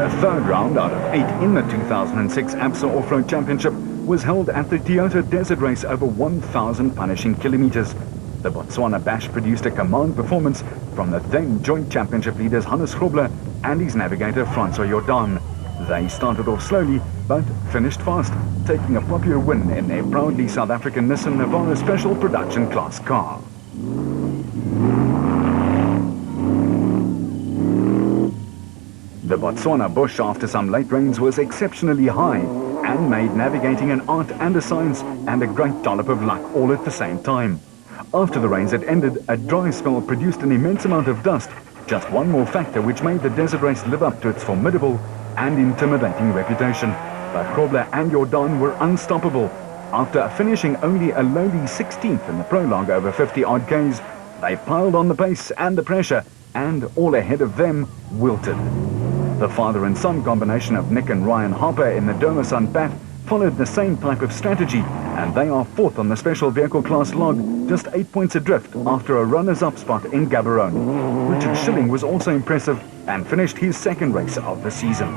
The third round out of 8 in the 2006 ABSA Off-Road Championship was held at the Toyota Desert Race over 1,000 punishing kilometers. The Botswana Bash produced a command performance from the then joint championship leaders Hannes Grobler and his navigator Francois Jordan. They started off slowly but finished fast, taking a popular win in their proudly South African Nissan Navara Special Production Class car. The Botswana bush after some late rains was exceptionally high and made navigating an art and a science and a great dollop of luck all at the same time. After the rains had ended, a dry spell produced an immense amount of dust, just one more factor which made the desert race live up to its formidable and intimidating reputation. But Grobler and Jordan were unstoppable. After finishing only a lowly 16th in the prologue over 50 odd Ks, they piled on the pace and the pressure, and all ahead of them wilted. The father and son combination of Nick and Ryan Harper in the Domerson Bat followed the same type of strategy, and they are fourth on the special vehicle class log, just 8 points adrift after a runners-up spot in Gaborone. Richard Schilling was also impressive and finished his second race of the season.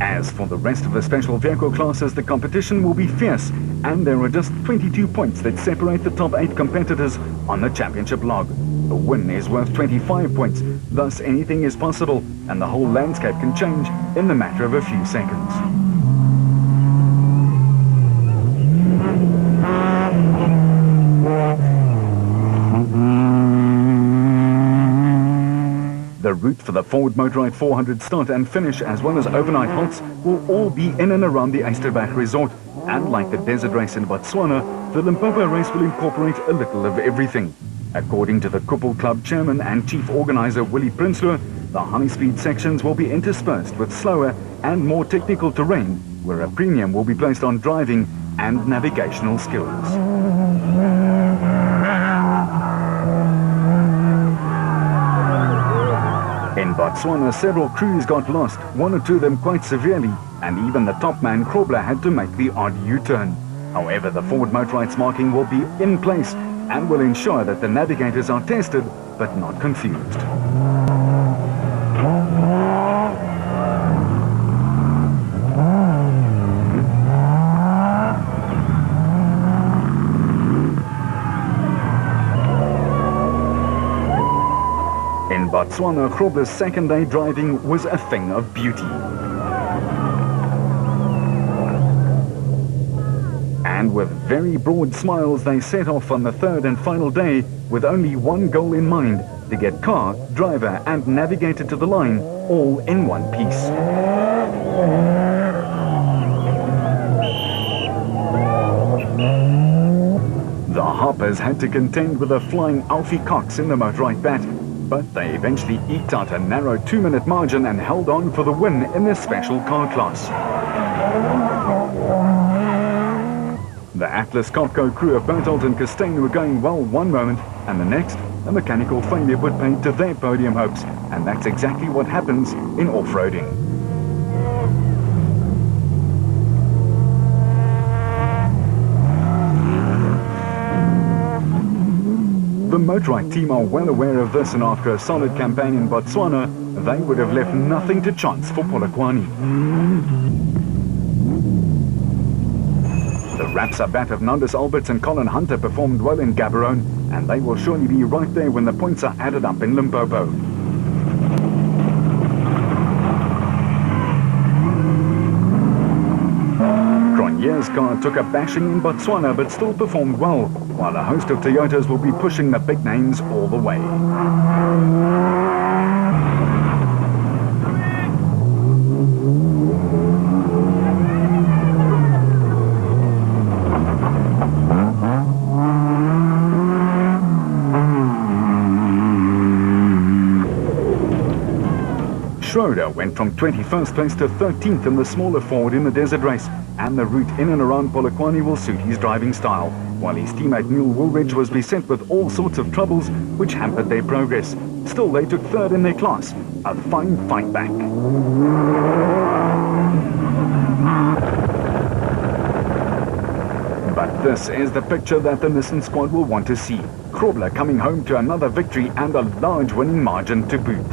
As for the rest of the special vehicle classes, the competition will be fierce, and there are just 22 points that separate the top 8 competitors on the championship log. A win is worth 25 points, thus anything is possible, and the whole landscape can change in the matter of a few seconds. The route for the Ford Motorrad 400 start and finish, as well as overnight halts, will all be in and around the Eysterbach Resort. And like the desert race in Botswana, the Limpopo race will incorporate a little of everything. According to the Koppel Club chairman and chief organizer Willie Prinsloo, the high-speed sections will be interspersed with slower and more technical terrain, where a premium will be placed on driving and navigational skills. In Botswana, several crews got lost, one or two of them quite severely, and even the top man Grobler had to make the odd U-turn. However, the Ford Motorrad's marking will be in place and will ensure that the navigators are tested but not confused. In Botswana, Grobler's second day driving was a thing of beauty. And with very broad smiles, they set off on the third and final day with only one goal in mind: to get car, driver and navigator to the line, all in one piece. The Harpers had to contend with a flying Alfie Cox in the Motorrad Bat, but they eventually eked out a narrow 2-minute margin and held on for the win in the special car class. The Atlas Copco crew of Bertolt and Costain were going well one moment, and the next, a mechanical failure put paid to their podium hopes, and that's exactly what happens in off-roading. The Motorrad team are well aware of this, and after a solid campaign in Botswana, they would have left nothing to chance for Polokwane. The Rapsa Bat of Nandus Alberts and Colin Hunter performed well in Gaborone, and they will surely be right there when the points are added up in Limpopo. Cronje's car took a bashing in Botswana but still performed well, while a host of Toyotas will be pushing the big names all the way. Schroeder went from 21st place to 13th in the smaller Ford in the desert race, and the route in and around Polokwane will suit his driving style, while his teammate Neil Woolridge was beset with all sorts of troubles which hampered their progress. Still, they took third in their class, a fine fight back. But this is the picture that the Nissan squad will want to see. Grobler coming home to another victory and a large winning margin to boot.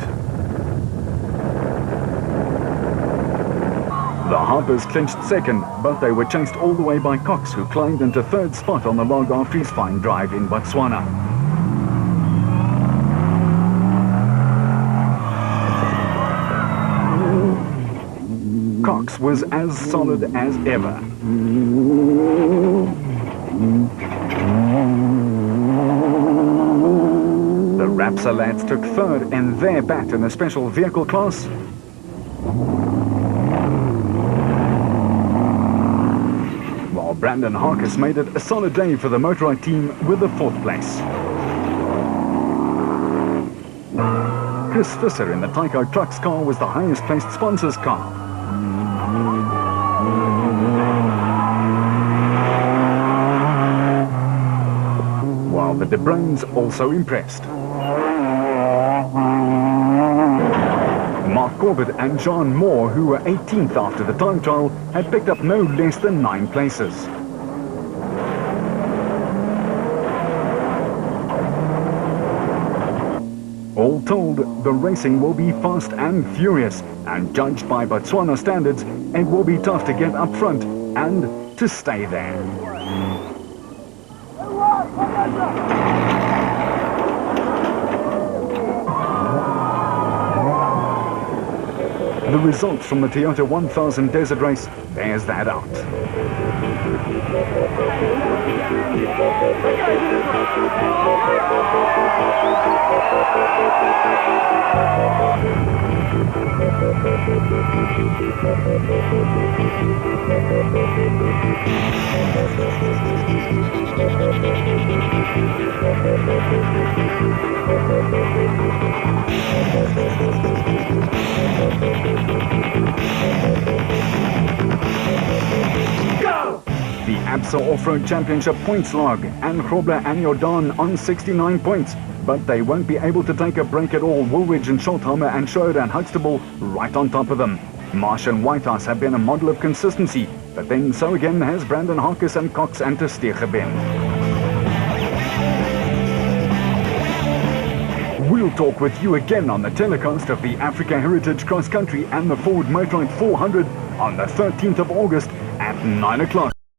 The Harpers clinched second, but they were chased all the way by Cox, who climbed into third spot on the log after his fine drive in Botswana. Cox was as solid as ever. The Rapsa lads took third in their bat in the special vehicle class. While Brandon Harkis made it a solid day for the motorized team with the fourth place. Chris Visser in the Tyco Trucks car was the highest placed sponsors car. While the De Bruins also impressed. Mark Corbett and John Moore, who were 18th after the time trial, had picked up no less than 9 places. All told, the racing will be fast and furious, and judged by Botswana standards, it will be tough to get up front and to stay there. The results from the Toyota 1000 Desert Race bears that out. The ABSA Off-Road Championship points log, and Grobler and Jordan on 69 points. But they won't be able to take a break at all. Woolridge and Schulthammer and Schroeder and Huxtable right on top of them. Marsh and Whitehouse have been a model of consistency, but then so again has Brandon Harkis and Cox and Tersteege been. We'll talk with you again on the telecast of the Africa Heritage Cross Country and the Ford Motorrad 400 on the 13th of August at 9 o'clock.